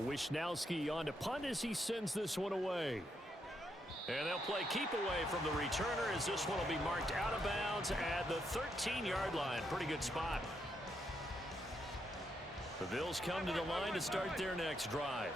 Wisnowski on to punt as he sends this one away. And they'll play keep away from the returner as this one will be marked out of bounds at the 13-yard line. Pretty good spot. The Bills come to the line to start their next drive.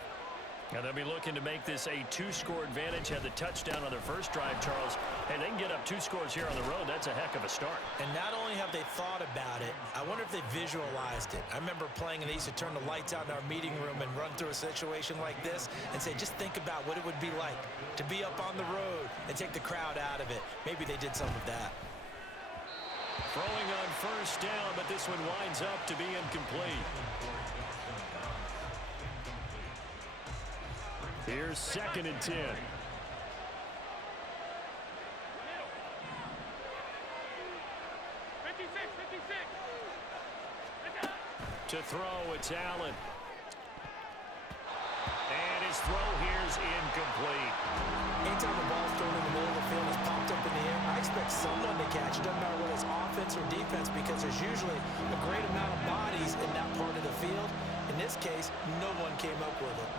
And they'll be looking to make this a two-score advantage. Had the touchdown on their first drive, Charles. Hey, they can get up 2 scores here on the road. That's a heck of a start. And not only have they thought about it, I wonder if they visualized it. I remember playing and they used to turn the lights out in our meeting room and run through a situation like this and say, just think about what it would be like to be up on the road and take the crowd out of it. Maybe they did some of that. Throwing on first down, but this one winds up to be incomplete. Here's 2nd and 10. To throw, it's Allen. And his throw here's incomplete. Anytime the ball's thrown in the middle of the field, it's popped up in the air, I expect someone to catch it. Doesn't matter whether it's offense or defense, because there's usually a great amount of bodies in that part of the field. In this case, no one came up with it.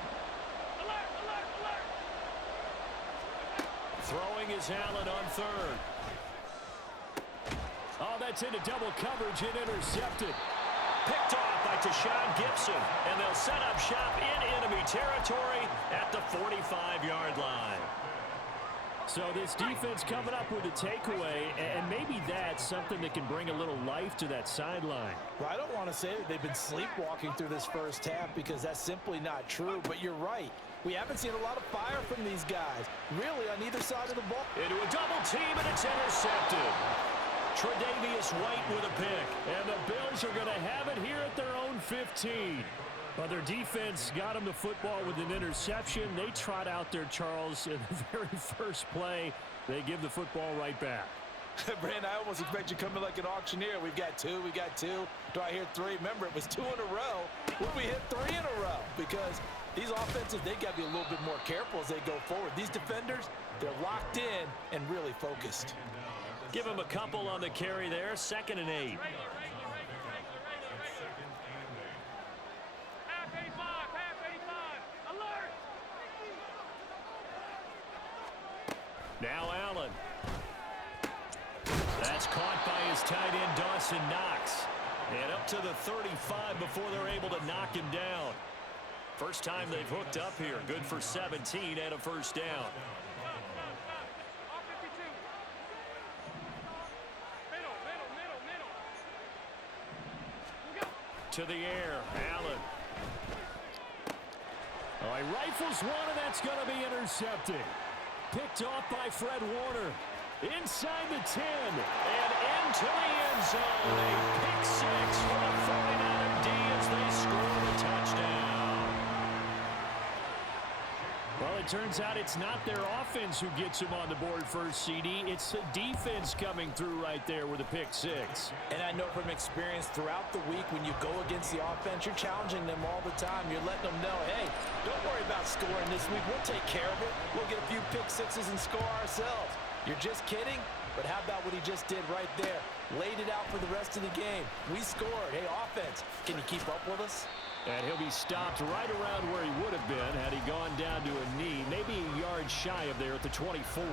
Throwing is Allen on 3rd. Oh, that's into double coverage and intercepted. Picked off by Tashawn Gibson, and they'll set up shop in enemy territory at the 45-yard line. So this defense coming up with a takeaway, and maybe that's something that can bring a little life to that sideline. Well, I don't want to say that they've been sleepwalking through this first half because that's simply not true, but you're right. We haven't seen a lot of fire from these guys, really, on either side of the ball. Into a double team, and it's intercepted. Tre'Davious White with a pick, and the Bills are going to have it here at their own 15. Well, their defense got them the football with an interception. They trot out there, Charles, in the very first play. They give the football right back. Brandon, I almost expect you to come in like an auctioneer. We've got 2, we got 2. Do I hear 3? Remember, it was 2 in a row. Will we hit 3 in a row? Because these offenses, they got to be a little bit more careful as they go forward. These defenders, they're locked in and really focused. Give him a couple on the carry there. 2nd and 8. Now Allen. That's caught by his tight end, Dawson Knox. And up to the 35 before they're able to knock him down. First time they've hooked up here. Good for 17 and a first down. To the air, Allen. Oh, he rifles one, and that's going to be intercepted. Picked off by Fred Warner. Inside the 10, and into the end zone. A pick 6 for the 49er D as they score the touchdown. Well, it turns out it's not their offense who gets them on the board first, CD. It's the defense coming through right there with a pick 6. And I know from experience throughout the week when you go against the offense, you're challenging them all the time. You're letting them know, hey, don't worry about scoring this week. We'll take care of it. We'll get a few pick 6s and score ourselves. You're just kidding? But how about what he just did right there? Laid it out for the rest of the game. We scored. Hey, offense, can you keep up with us? And he'll be stopped right around where he would have been had he gone down to a knee, maybe a yard shy of there at the 24.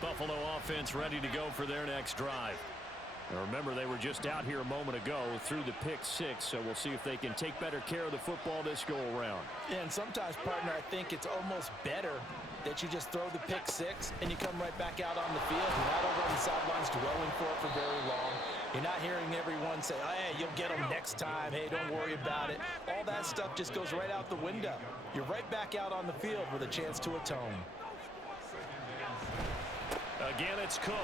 Buffalo offense ready to go for their next drive. Now remember, they were just out here a moment ago through the pick 6, so we'll see if they can take better care of the football this go-around. And sometimes, partner, I think it's almost better that you just throw the pick 6 and you come right back out on the field. You're not over on the sidelines dwelling for it for very long. You're not hearing everyone say, oh, hey, you'll get them next time. Hey, don't worry about it. All that stuff just goes right out the window. You're right back out on the field with a chance to atone. Again, it's Cook.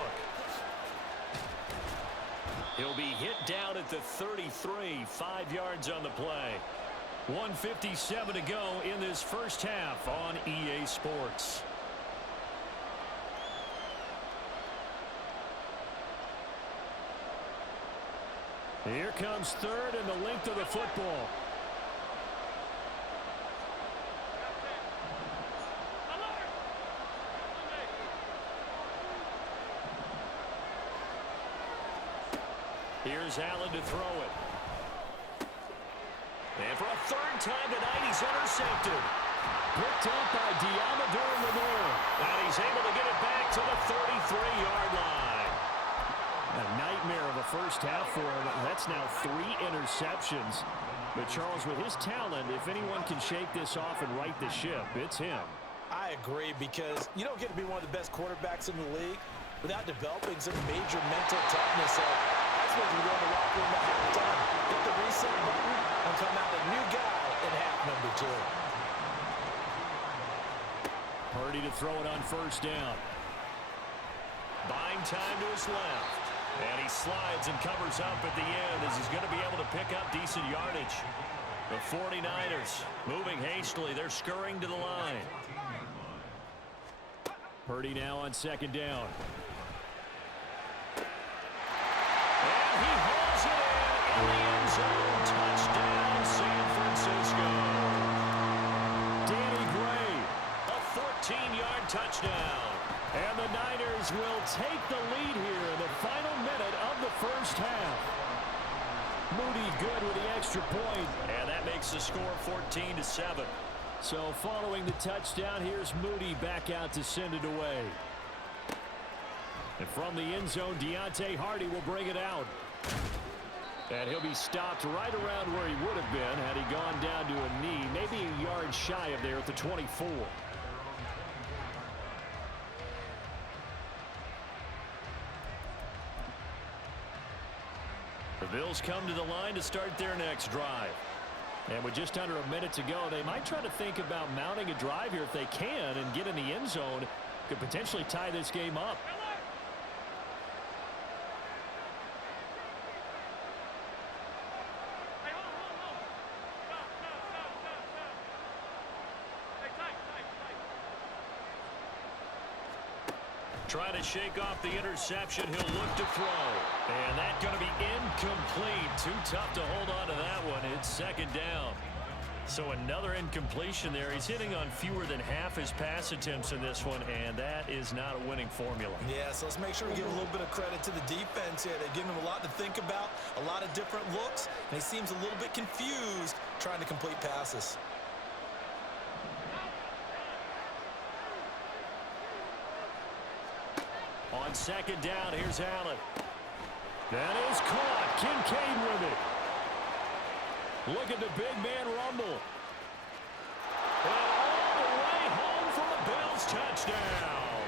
He'll be hit down at the 33, 5 yards on the play. 1:57 to go in this first half on EA Sports. Here comes third and the length of the football. Here's Allen to throw it. And for a third time tonight, he's intercepted. Picked up by Lamore. And he's able to get it back to the 33-yard line. A nightmare of a first half for him. That's now 3 interceptions. But Charles, with his talent, if anyone can shake this off and right the ship, it's him. I agree, because you don't get to be one of the best quarterbacks in the league without developing some major mental toughness. So I suppose we go in the locker room at halftime, hit the reset button, and come out a new guy in half number 2. Purdy to throw it on first down. Buying time to his left. And he slides and covers up at the end as he's going to be able to pick up decent yardage. The 49ers moving hastily. They're scurrying to the line. Purdy now on second down. And he hauls it in the end zone. Touchdown, San Francisco. Danny Gray. A 14-yard touchdown. And the Niners will take the lead here in the final minute of the first half. Moody good with the extra point. And that makes the score 14-7. So following the touchdown, here's Moody back out to send it away. And from the end zone, Deontay Hardy will bring it out. And he'll be stopped right around where he would have been had he gone down to a knee, maybe a yard shy of there at the 24. The Bills come to the line to start their next drive. And with just under a minute to go, they might try to think about mounting a drive here if they can and get in the end zone. Could potentially tie this game up. Trying to shake off the interception. He'll look to throw. And that's going to be incomplete. Too tough to hold on to that one. It's second down. So another incompletion there. He's hitting on fewer than half his pass attempts in this one, and that is not a winning formula. Yeah, so let's make sure we give a little bit of credit to the defense here. They've given him a lot to think about, a lot of different looks, and he seems a little bit confused trying to complete passes. On second down, here's Allen. That is caught. Kincaid with it. Look at the big man rumble. And all the way home for a Bills touchdown.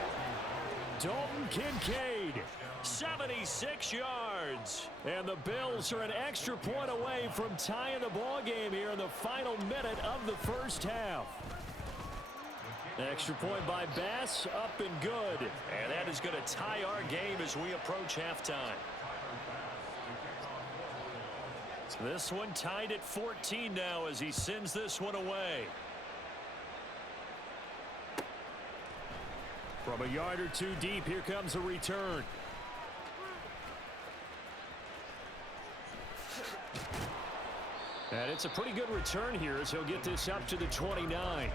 Dalton Kincaid. 76 yards. And the Bills are an extra point away from tying the ball game here in the final minute of the first half. Extra point by Bass, up and good. And that is going to tie our game as we approach halftime. So this one tied at 14 now as he sends this one away. From a yard or two deep, here comes a return. And it's a pretty good return here as he'll get this up to the 29.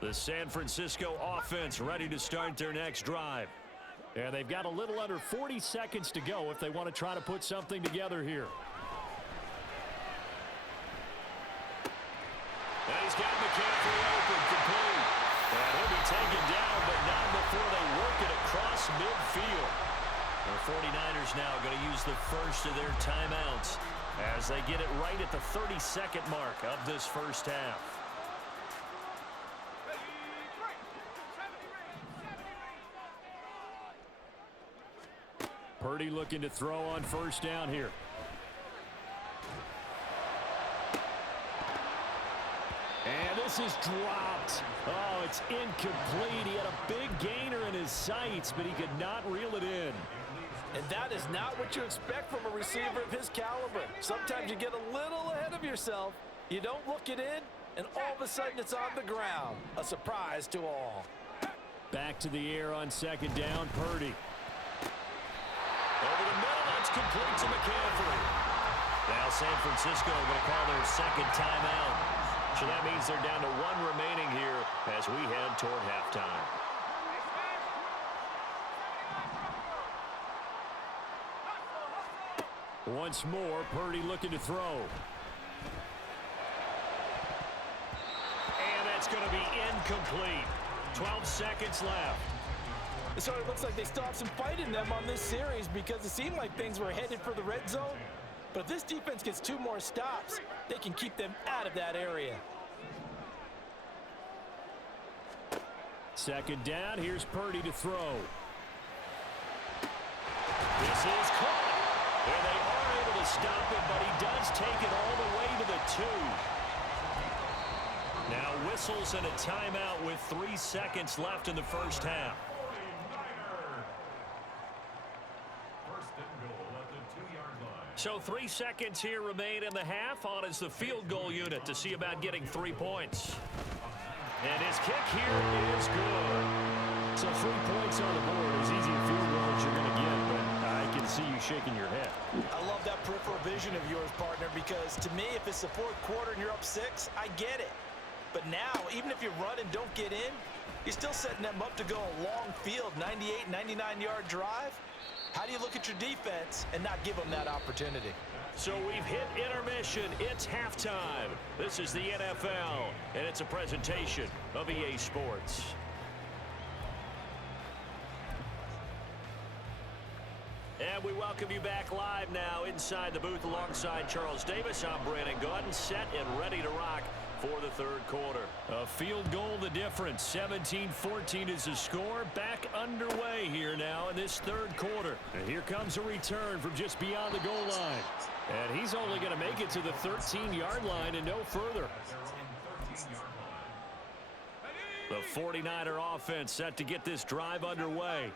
The San Francisco offense ready to start their next drive. And they've got a little under 40 seconds to go if they want to try to put something together here. And he's got McCaffrey open, complete. And he'll be taken down, but not before they work it across midfield. The 49ers now going to use the first of their timeouts as they get it right at the 30-second mark of this first half. Purdy looking to throw on first down here. And this is dropped. Oh, it's incomplete. He had a big gainer in his sights, but he could not reel it in. And that is not what you expect from a receiver of his caliber. Sometimes you get a little ahead of yourself. You don't look it in, and all of a sudden it's on the ground. A surprise to all. Back to the air on second down, Purdy. Over the middle, that's complete to McCaffrey. Now San Francisco going to call their second timeout. So that means they're down to one remaining here as we head toward halftime. Once more, Purdy looking to throw. And that's going to be incomplete. 12 seconds left. It sort of looks like they still have some fight in them on this series because it seemed like things were headed for the red zone. But if this defense gets 2 more stops, they can keep them out of that area. Second down, here's Purdy to throw. This is caught. And they are able to stop it, but he does take it all the way to the 2. Now whistles and a timeout with 3 seconds left in the first half. So 3 seconds here remain in the half. On is the field goal unit to see about getting 3 points. And his kick here is good. So 3 points on the board, as easy a field goal as you're going to get, but I can see you shaking your head. I love that peripheral vision of yours, partner, because to me, if it's the 4th quarter and you're up 6, I get it. But now, even if you run and don't get in, you're still setting them up to go a long field, 98, 99-yard drive. How do you look at your defense and not give them that opportunity? So we've hit intermission. It's halftime. This is the NFL, and it's a presentation of EA Sports. And we welcome you back live now inside the booth alongside Charles Davis. I'm Brandon Gaudin, set and ready to rock for the 3rd quarter. A field goal the difference. 17-14 is the score. Back underway here now in this 3rd quarter. And here comes a return from just beyond the goal line. And he's only going to make it to the 13-yard line and no further. The 49er offense set to get this drive underway.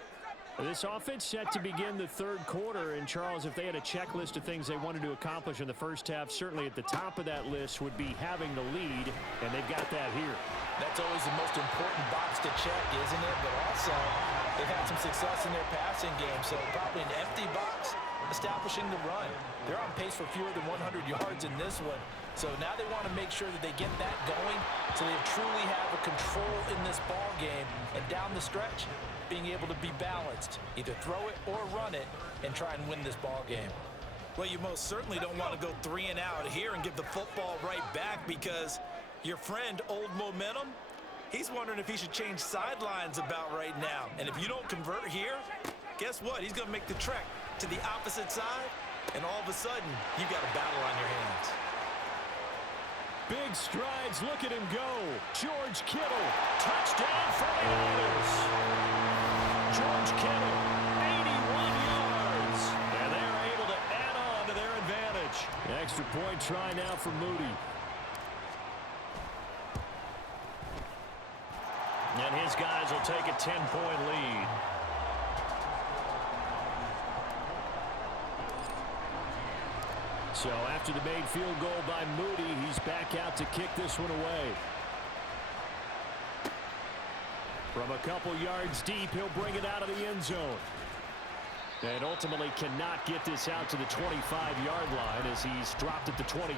This offense set to begin the 3rd quarter, and Charles, if they had a checklist of things they wanted to accomplish in the first half, certainly at the top of that list would be having the lead, and they've got that here. That's always the most important box to check, isn't it? But also, they've had some success in their passing game, so probably an empty box establishing the run. They're on pace for fewer than 100 yards in this one, so now they want to make sure that they get that going so they truly have a control in this ball game, and down the stretch, being able to be balanced, either throw it or run it, and try and win this ball game. Well, you most certainly don't want to go 3 and out here and give the football right back, because your friend, Old Momentum, he's wondering if he should change sidelines about right now. And if you don't convert here, guess what? He's going to make the trek to the opposite side, and all of a sudden, you've got a battle on your hands. Big strides, look at him go. George Kittle, touchdown 49ers. George Kittle, 81 yards. And they're able to add on to their advantage. Extra point try now for Moody. And his guys will take a 10-point lead. So after the made field goal by Moody, he's back out to kick this one away. From a couple yards deep, he'll bring it out of the end zone. And ultimately cannot get this out to the 25-yard line as he's dropped at the 23.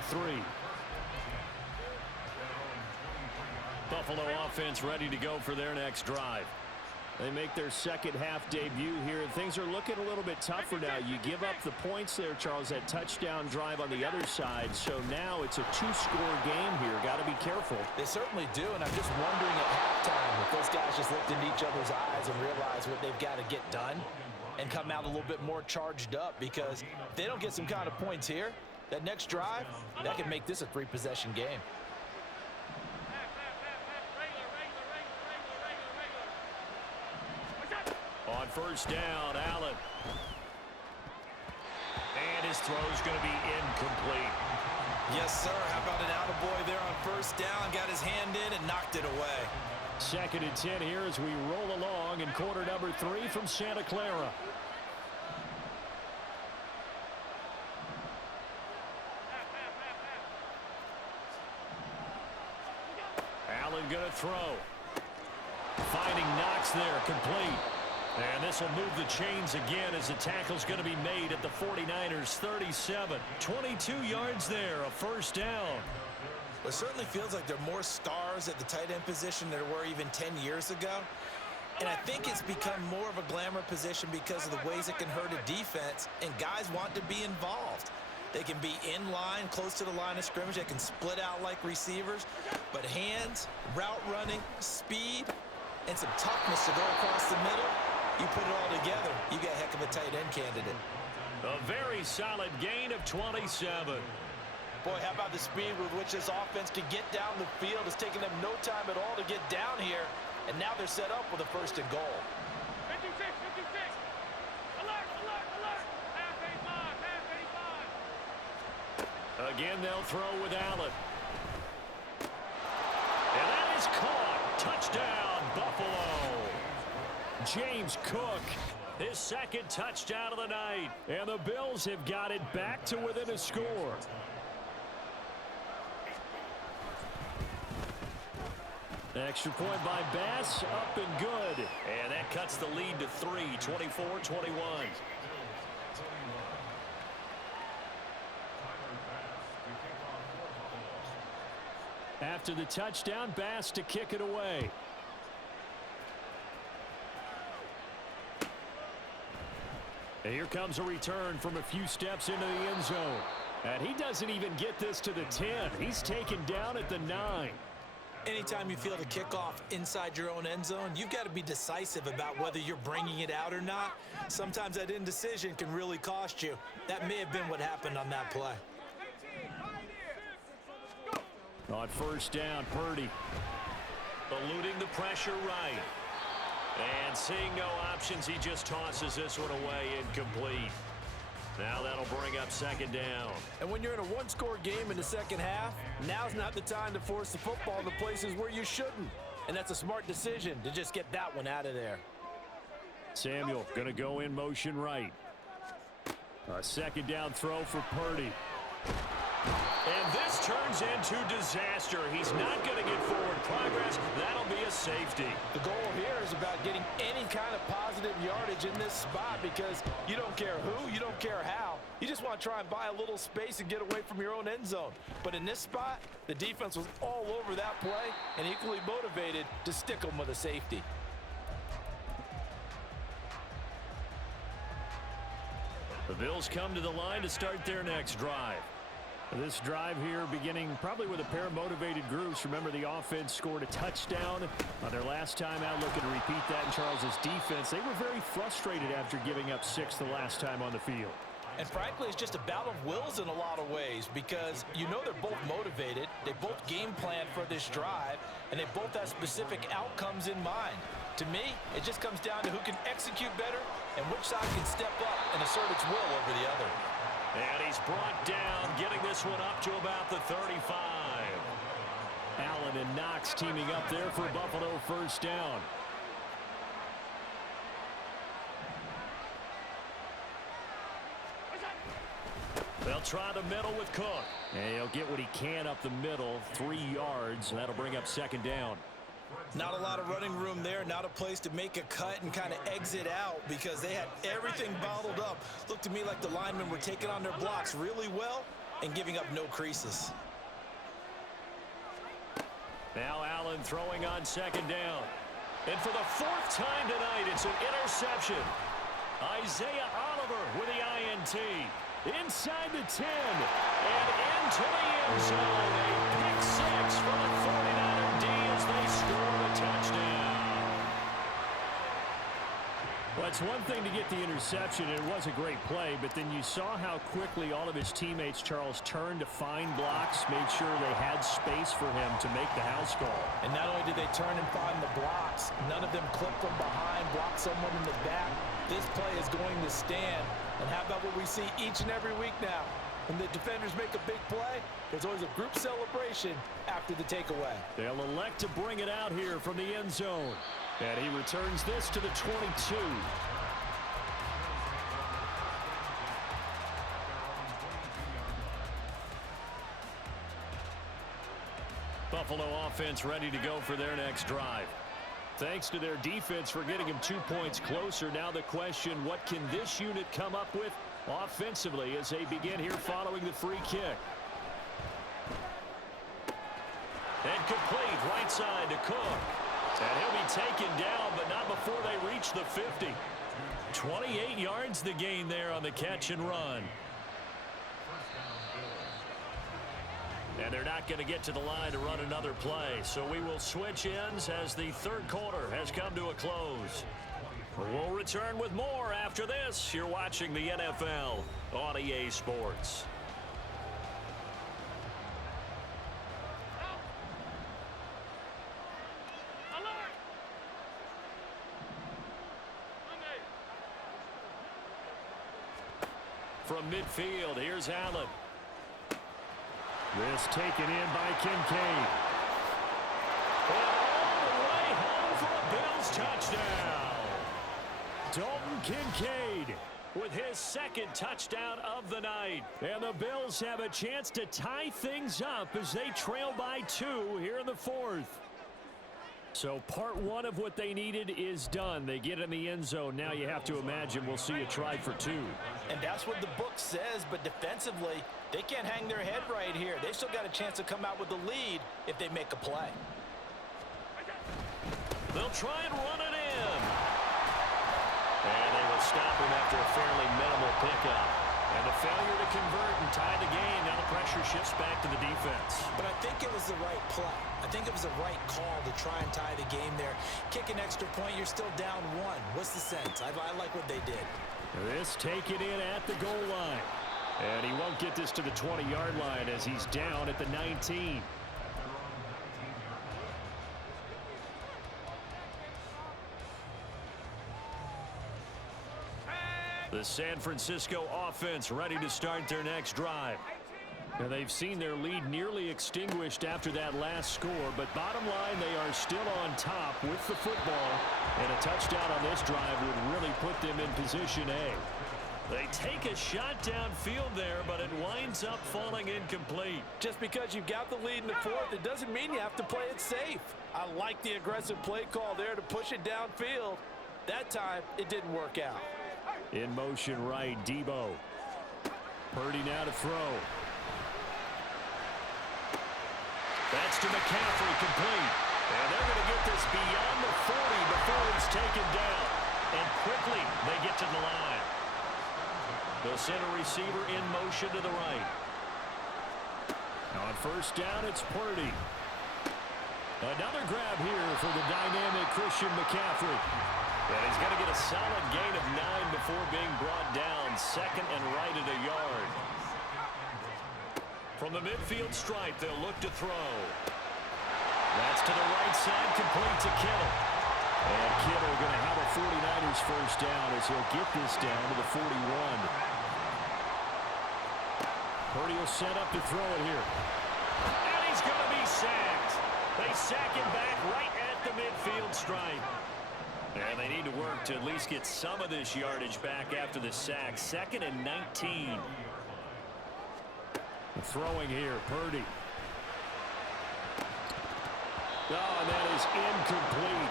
Buffalo offense ready to go for their next drive. They make their second half debut here, and things are looking a little bit tougher now. You give up the points there, Charles, that touchdown drive on the other side. So now it's a 2-score game here. Got to be careful. They certainly do, and I'm just wondering at halftime if those guys just looked into each other's eyes and realized what they've got to get done and come out a little bit more charged up, because if they don't get some kind of points here, that next drive, that can make this a 3-possession game. On first down, Allen. And his throw's going to be incomplete. Yes, sir. How about an attaboy there on first down? Got his hand in and knocked it away. 2nd and 10 here as we roll along in quarter number 3 from Santa Clara. Allen going to throw. Finding Knox there, complete. And this will move the chains again as the tackle's going to be made at the 49ers 37. 22 yards there, a first down. It certainly feels like there are more stars at the tight end position than there were even 10 years ago. And I think it's become more of a glamour position because of the ways it can hurt a defense, and guys want to be involved. They can be in line, close to the line of scrimmage. They can split out like receivers. But hands, route running, speed, and some toughness to go across the middle, you put it all together, you got a heck of a tight end candidate. A very solid gain of 27. Boy, how about the speed with which this offense can get down the field? It's taken them no time at all to get down here, and now they're set up with a first and goal. 56, 56. Alert, alert, alert. Half 85, half 85. Again, they'll throw with Allen. And that is caught. Touchdown, Buffalo. James Cook, his second touchdown of the night. And the Bills have got it back to within a score. Extra point by Bass, up and good. And that cuts the lead to 3, 24-21. After the touchdown, Bass to kick it away. And here comes a return from a few steps into the end zone. And he doesn't even get this to the 10. He's taken down at the 9. Anytime you feel the kickoff inside your own end zone, you've got to be decisive about whether you're bringing it out or not. Sometimes that indecision can really cost you. That may have been what happened on that play. On first down, Purdy. Eluding the pressure right. And seeing no options, he just tosses this one away, incomplete. Now that'll bring up second down. And when you're in a one-score game in the second half, now's not the time to force the football in the places where you shouldn't. And that's a smart decision to just get that one out of there. Samuel going to go in motion right. A second down throw for Purdy. And this turns into disaster. He's not going to get forward progress. That'll be a safety. The goal here is about getting any kind of positive yardage in this spot because you don't care who, you don't care how. You just want to try and buy a little space and get away from your own end zone. But in this spot, the defense was all over that play and equally motivated to stick them with a safety. The Bills come to the line to start their next drive. This drive here beginning probably with a pair of motivated groups. Remember, the offense scored a touchdown on their last time out. Looking to repeat that in Charles's defense. They were very frustrated after giving up 6 the last time on the field. And frankly, it's just a battle of wills in a lot of ways because you know they're both motivated, they both game plan for this drive, and they both have specific outcomes in mind. To me, it just comes down to who can execute better and which side can step up and assert its will over the other. And he's brought down, getting this one up to about the 35. Allen and Knox teaming up there for Buffalo first down. They'll try the middle with Cook. And he'll get what he can up the middle, 3 yards, and that'll bring up second down. Not a lot of running room there, not a place to make a cut and kind of exit out because they had everything bottled up. Looked to me like the linemen were taking on their blocks really well and giving up no creases. Now Allen throwing on second down. And for the 4th time tonight, it's an interception. Isaiah Oliver with the INT. Inside the 10. And into the end zone. A pick 6 for the 49er D as they score a touchdown. Well, it's one thing to get the interception, and it was a great play, but then you saw how quickly all of his teammates, Charles, turned to find blocks, made sure they had space for him to make the house call. And not only did they turn and find the blocks, none of them clipped from behind, blocked someone in the back. This play is going to stand. And how about what we see each and every week now? When the defenders make a big play, there's always a group celebration after the takeaway. They'll elect to bring it out here from the end zone. And he returns this to the 22. Buffalo offense ready to go for their next drive. Thanks to their defense for getting him 2 points closer. Now the question, what can this unit come up with offensively as they begin here following the free kick? And complete right side to Cook. And he'll be taken down, but not before they reach the 50. 28 yards the gain there on the catch and run. And they're not going to get to the line to run another play. So we will switch ends as the third quarter has come to a close. We'll return with more after this. You're watching the NFL on EA Sports. From midfield, here's Allen. This taken in by Kincaid. And all the way home for a Bills touchdown. Dalton Kincaid With his second touchdown of the night. And the Bills have a chance to tie things up as they trail by 2 here in the fourth. So part one of what they needed is done. They get in the end zone. Now you have to imagine we'll see a try for 2. And that's what the book says, but defensively, they can't hang their head right here. They've still got a chance to come out with the lead if they make a play. They'll try and run it in. And they will stop him after a fairly minimal pickup. And the failure to convert and tie the game. Now the pressure shifts back to the defense. But I think it was the right play. I think it was the right call to try and tie the game there. Kick an extra point, you're still down 1. What's the sense? I like what they did. This taken in at the goal line. And he won't get this to the 20-yard line as he's down at the 19. The San Francisco offense ready to start their next drive. And they've seen their lead nearly extinguished after that last score, but bottom line, they are still on top with the football, and a touchdown on this drive would really put them in position A. They take a shot downfield there, but it winds up falling incomplete. Just because you've got the lead in the fourth, it doesn't mean you have to play it safe. I like the aggressive play call there to push it downfield. That time, it didn't work out. In motion right, Debo. Purdy now to throw. That's to McCaffrey, complete. And they're going to get this beyond the 40 before it's taken down. And quickly, they get to the line. They'll send a receiver in motion to the right. On first down, it's Purdy. Another grab here for the dynamic Christian McCaffrey. And he's going to get a solid gain of 9 before being brought down. Second and right at a yard. From the midfield stripe, they'll look to throw. That's to the right side, complete to Kittle. And Kittle going to have a 49ers first down as he'll get this down to the 41. Purdy will set up to throw it here. And he's going to be sacked. They sack him back right at the midfield stripe. And they need to work to at least get some of this yardage back after the sack. Second and 19. Throwing here, Purdy. Oh, and that is incomplete.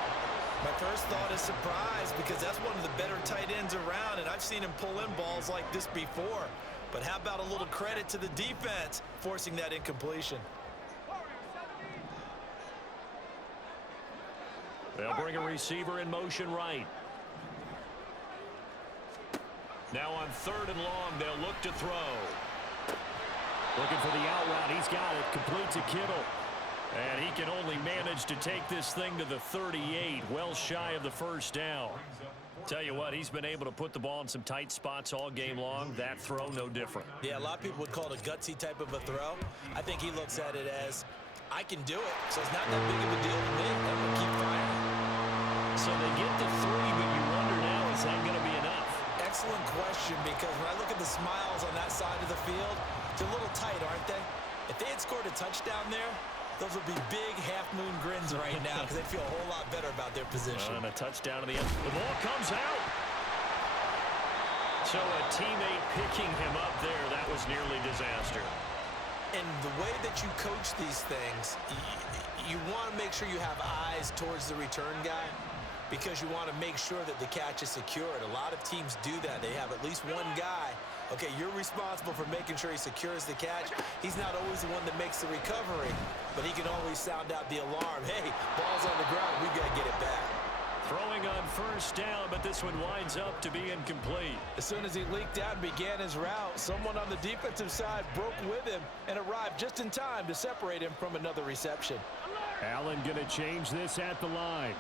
My first thought is surprise because that's one of the better tight ends around, and I've seen him pull in balls like this before. But how about a little credit to the defense forcing that incompletion? They'll bring a receiver in motion right. Now on third and long, they'll look to throw. Looking for the out route. He's got it. Complete to Kittle. And he can only manage to take this thing to the 38, well shy of the first down. Tell you what, he's been able to put the ball in some tight spots all game long. That throw, no different. Yeah, a lot of people would call it a gutsy type of a throw. I think he looks at it as, I can do it, so it's not that big of a deal to me. I'm going to keep firing. So they get to 3, but you wonder now, is that going to be enough? Excellent question, because when I look at the smiles on that side of the field, they're a little tight, aren't they? If they had scored a touchdown there, those would be big half-moon grins right now because they'd feel a whole lot better about their position. And a touchdown in the end. The ball comes out. So a teammate picking him up there, that was nearly disaster. And the way that you coach these things, you want to make sure you have eyes towards the return guy. because you want to make sure that the catch is secured. A lot of teams do that. They have at least one guy. Okay, you're responsible for making sure he secures the catch. He's not always the one that makes the recovery, but he can always sound out the alarm. Hey, ball's on the ground. We've got to get it back. Throwing on first down, but this one winds up to be incomplete. As soon as he leaked out and began his route, someone on the defensive side broke with him and arrived just in time to separate him from another reception. Allen going to change this at the line.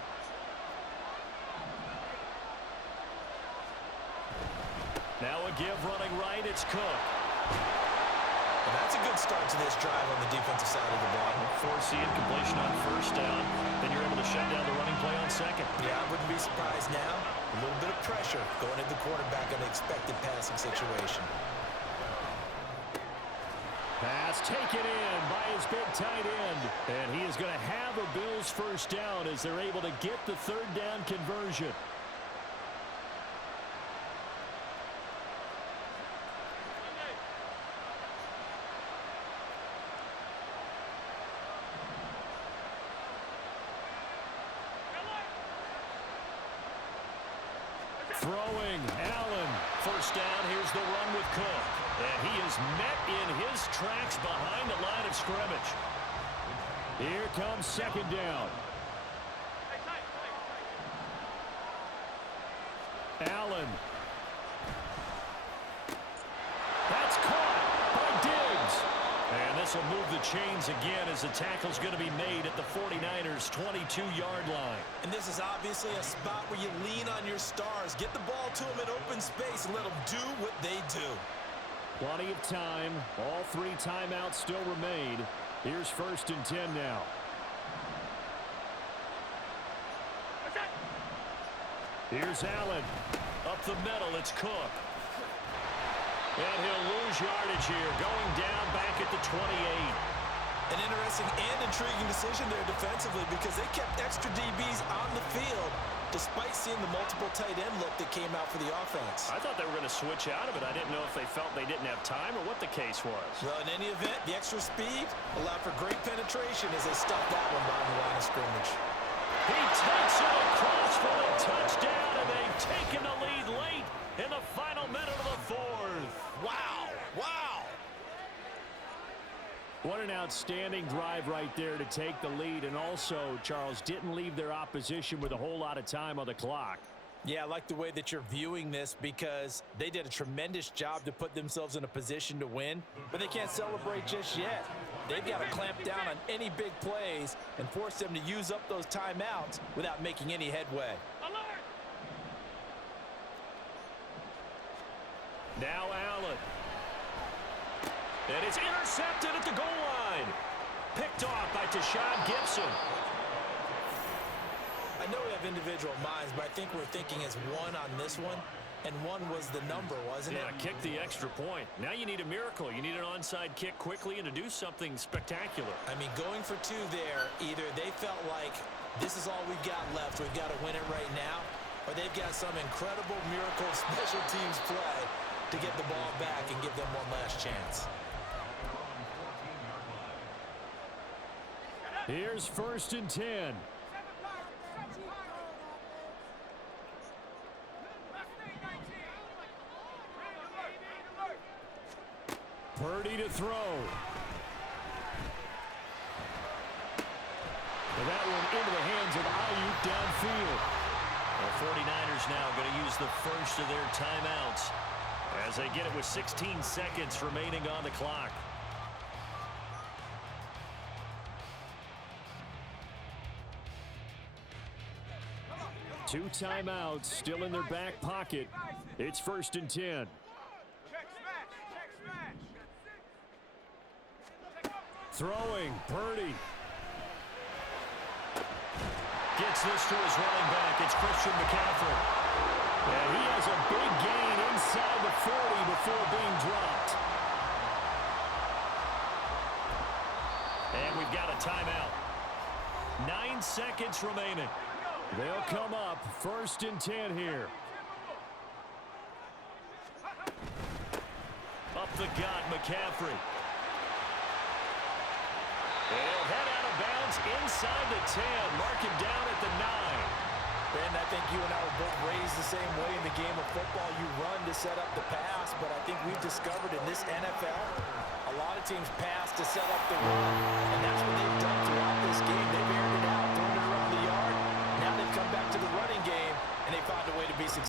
Now a give running right, it's Cook. And that's a good start to this drive on the defensive side of the ball. Force the incompletion on first down. Then you're able to shut down the running play on second. Yeah, I wouldn't be surprised now. A little bit of pressure going at the quarterback in an expected passing situation. Pass taken in by his big tight end. And he is going to have a Bills first down as they're able to get the third down conversion. Throwing, Allen. First down, here's the run with Cook. And he is met in his tracks behind the line of scrimmage. Here comes second down. Allen. That's caught by Diggs. And this will move the chains again as the tackle's going to be made at the 49ers' 22-yard line. And this is obviously a spot where you lean on your stars. Get the ball to them in open space and let them do what they do. Plenty of time. All three timeouts still remain. Here's first and 10 now. Here's Allen. Up the middle, it's Cook. And he'll lose yardage here, going down back at the 28. An interesting and intriguing decision there defensively because they kept extra DBs on the field despite seeing the multiple tight end look that came out for the offense. I thought they were going to switch out of it. I didn't know if they felt they didn't have time or what the case was. Well, in any event, the extra speed allowed for great penetration as they stuffed that one behind the line of scrimmage. He takes it across for the touchdown, and they've taken the lead late in the final minute of the fourth. Wow! Wow! What an outstanding drive right there to take the lead. And also, Charles, didn't leave their opposition with a whole lot of time on the clock. Yeah, I like the way that you're viewing this because they did a tremendous job to put themselves in a position to win, but they can't celebrate just yet. They've got to clamp down on any big plays and force them to use up those timeouts without making any headway. Now Allen. And it's intercepted at the goal line. Picked off by Tashawn Gibson. I know we have individual minds, but I think we're thinking as one on this one, and one was the number, wasn't it? Yeah, kick the extra point. Now you need a miracle. You need an onside kick quickly and to do something spectacular. I mean, going for two there, either they felt like this is all we've got left, we've got to win it right now, or they've got some incredible miracle special teams play to get the ball back and give them one last chance. Here's first and 10. Purdy to throw. And that one into the hands of Ayuk downfield. The 49ers now going to use the first of their timeouts as they get it with 16 seconds remaining on the clock. Two timeouts still in their back pocket. It's first and 10. Throwing, Purdy. Gets this to his running back. It's Christian McCaffrey. And he has a big gain inside the 40 before being dropped. And we've got a timeout. 9 seconds remaining. They'll come up first and 10 here. Up the gut, McCaffrey. He'll head out of bounds inside the 10. Mark him down at the 9. Ben, I think you and I were both raised the same way in the game of football. You run to set up the pass, but I think we've discovered in this NFL, a lot of teams pass to set up the run, and that's what they've done throughout this game. They've aired it out, thrown it around the yard. Now they've come back to the running game, and they found a way to be successful.